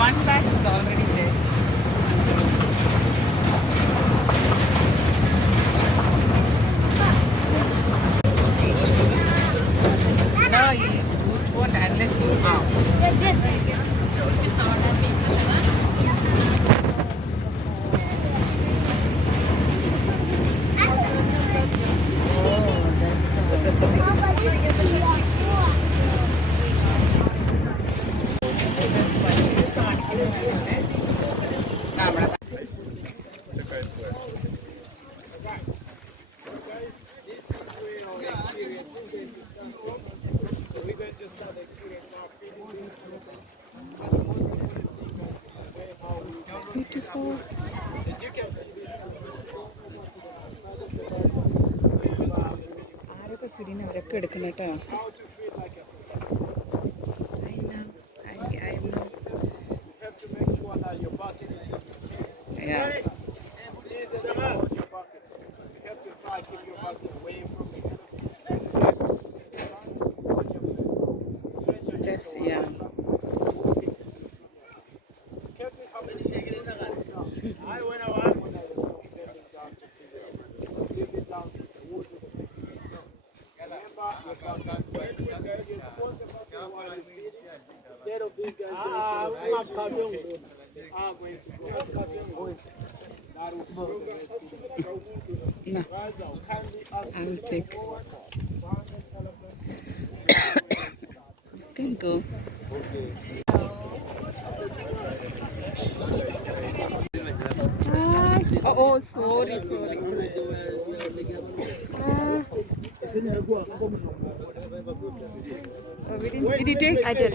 One batch is already there. No, you won't unless you are. Beautiful. ആരൊക്കെ ഫിലിന് അവരൊക്കെ എടുക്കണം കേട്ടോ. Just yeah. Instead of these guys, No, I will take. Can go. Oh, sorry. Did you take? I did.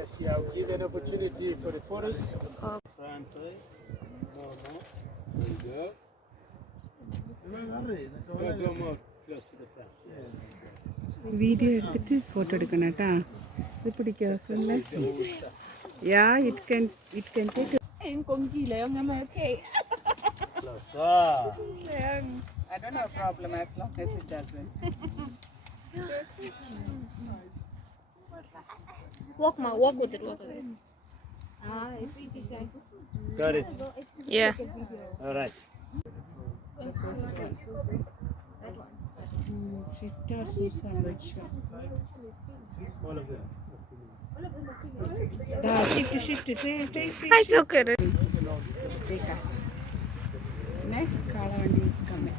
just yeah, I'll give an opportunity for the photos. France, eh? No. There you go. Go more close to the front. Video എടുത്തിട്ട് photo എടുക്കണം കേട്ടാ. ഇത് പിടിക്കോ സുല്ലേ? Yeah, it can take. Em cũng chỉ lấy ông em okay. Closer. I don't have a problem as long as it doesn't. Walk with it. Got it. Yeah. All right. All of them. Shift. Stay. I took it. Take us. Next, Kala is coming.